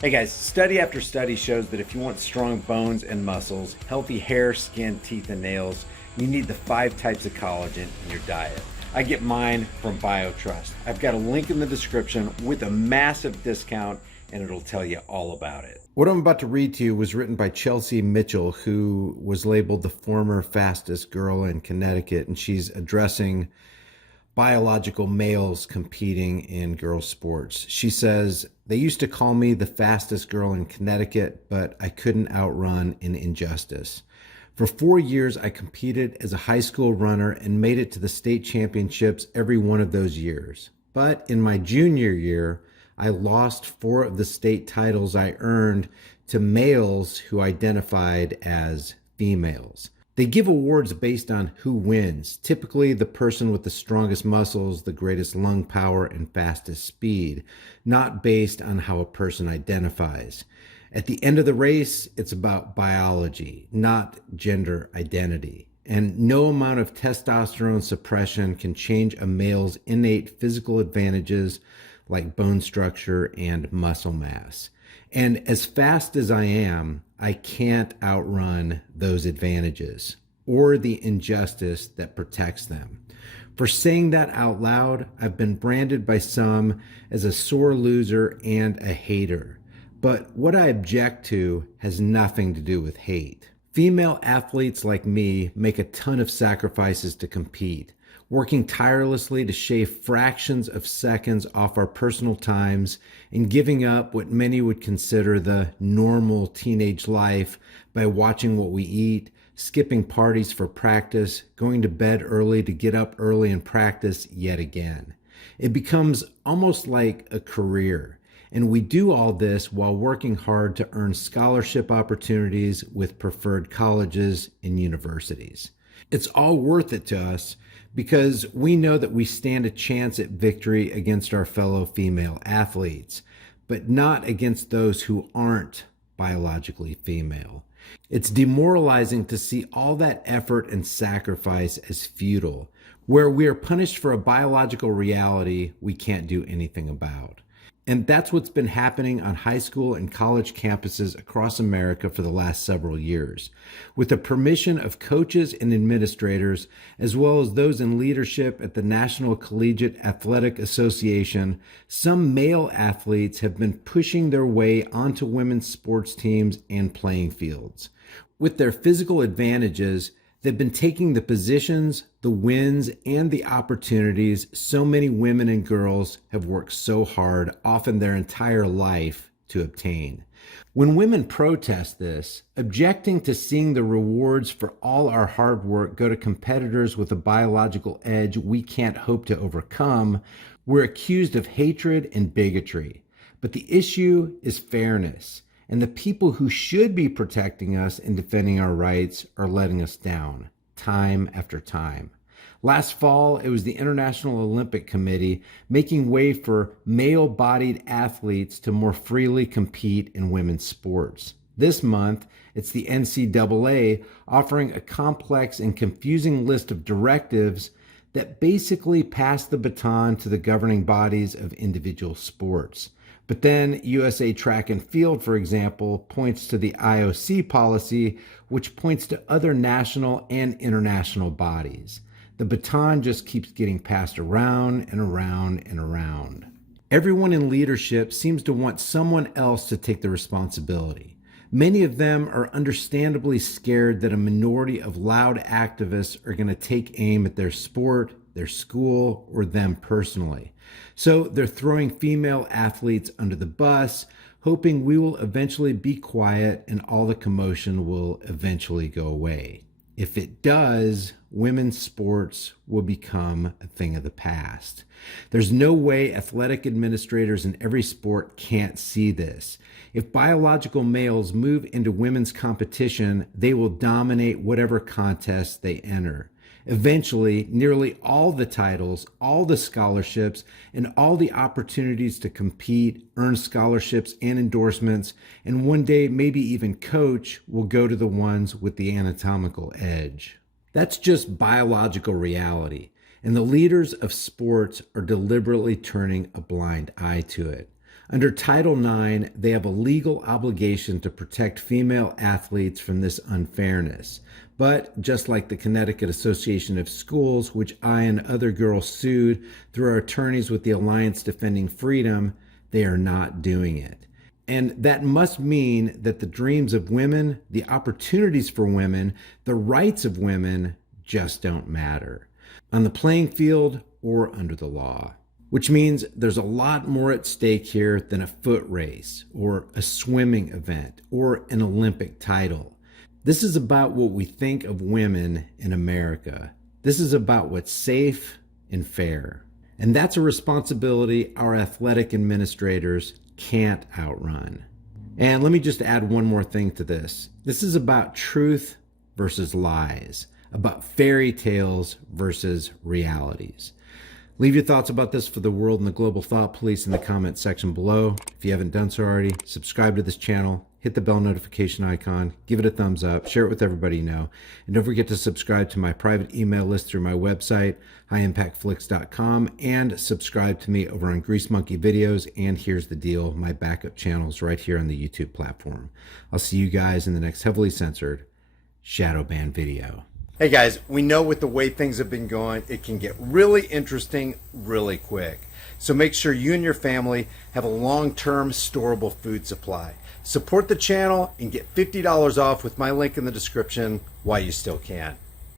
Hey guys, study after study shows that if you want strong bones and muscles, healthy hair, skin, teeth, and nails, you need the 5 types of collagen in your diet. I get mine from BioTrust. I've got a link in the description with a massive discount, and it'll tell you all about it. What I'm about to read to you was written by Chelsea Mitchell, who was labeled the former fastest girl in Connecticut, and she's addressing biological males competing in girls' sports. She says, "They used to call me the fastest girl in Connecticut, but I couldn't outrun an injustice. For 4 years, I competed as a high school runner and made it to the state championships every one of those years. But in my junior year, I lost 4 of the state titles I earned to males who identified as females. They give awards based on who wins, typically the person with the strongest muscles, the greatest lung power, and fastest speed, not based on how a person identifies. At the end of the race, it's about biology, not gender identity. And no amount of testosterone suppression can change a male's innate physical advantages like bone structure and muscle mass. And as fast as I am, I can't outrun those advantages or the injustice that protects them. For saying that out loud, I've been branded by some as a sore loser and a hater. But what I object to has nothing to do with hate. Female athletes like me make a ton of sacrifices to compete, working tirelessly to shave fractions of seconds off our personal times and giving up what many would consider the normal teenage life by watching what we eat, skipping parties for practice, going to bed early to get up early and practice yet again. It becomes almost like a career, and we do all this while working hard to earn scholarship opportunities with preferred colleges and universities. It's all worth it to us because we know that we stand a chance at victory against our fellow female athletes, but not against those who aren't biologically female. It's demoralizing to see all that effort and sacrifice as futile, where we are punished for a biological reality we can't do anything about. And that's what's been happening on high school and college campuses across America for the last several years. With the permission of coaches and administrators, as well as those in leadership at the National Collegiate Athletic Association, some male athletes have been pushing their way onto women's sports teams and playing fields. With their physical advantages, they've been taking the positions, the wins, and the opportunities so many women and girls have worked so hard, often their entire life, to obtain. When women protest this, objecting to seeing the rewards for all our hard work go to competitors with a biological edge we can't hope to overcome, we're accused of hatred and bigotry. But the issue is fairness. And the people who should be protecting us and defending our rights are letting us down, time after time. Last fall, it was the International Olympic Committee making way for male-bodied athletes to more freely compete in women's sports. This month, it's the NCAA offering a complex and confusing list of directives that basically pass the baton to the governing bodies of individual sports. But then USA Track and Field, for example, points to the IOC policy, which points to other national and international bodies. The baton just keeps getting passed around and around and around. Everyone in leadership seems to want someone else to take the responsibility. Many of them are understandably scared that a minority of loud activists are going to take aim at their sport, their school, or them personally. So they're throwing female athletes under the bus, hoping we will eventually be quiet and all the commotion will eventually go away. If it does, women's sports will become a thing of the past. There's no way athletic administrators in every sport can't see this. If biological males move into women's competition, they will dominate whatever contest they enter. Eventually, nearly all the titles, all the scholarships, and all the opportunities to compete, earn scholarships and endorsements, and one day maybe even coach will go to the ones with the anatomical edge. That's just biological reality, and the leaders of sports are deliberately turning a blind eye to it. Under Title IX, they have a legal obligation to protect female athletes from this unfairness. But just like the Connecticut Association of Schools, which I and other girls sued through our attorneys with the Alliance Defending Freedom, they are not doing it. And that must mean that the dreams of women, the opportunities for women, the rights of women just don't matter on the playing field or under the law. Which means there's a lot more at stake here than a foot race or a swimming event or an Olympic title. This is about what we think of women in America. This is about what's safe and fair. And that's a responsibility our athletic administrators can't outrun. And let me just add one more thing to this. This is about truth versus lies, about fairy tales versus realities. Leave your thoughts about this for the world and the global thought police in the comment section below. If you haven't done so already, subscribe to this channel, hit the bell notification icon, give it a thumbs up, share it with everybody you know, and don't forget to subscribe to my private email list through my website, highimpactflix.com, and subscribe to me over on Grease Monkey Videos, and here's the deal, my backup channels right here on the YouTube platform. I'll see you guys in the next heavily censored shadow ban video. Hey guys, we know with the way things have been going, it can get really interesting really quick. So make sure you and your family have a long-term storable food supply. Support the channel and get $50 off with my link in the description while you still can.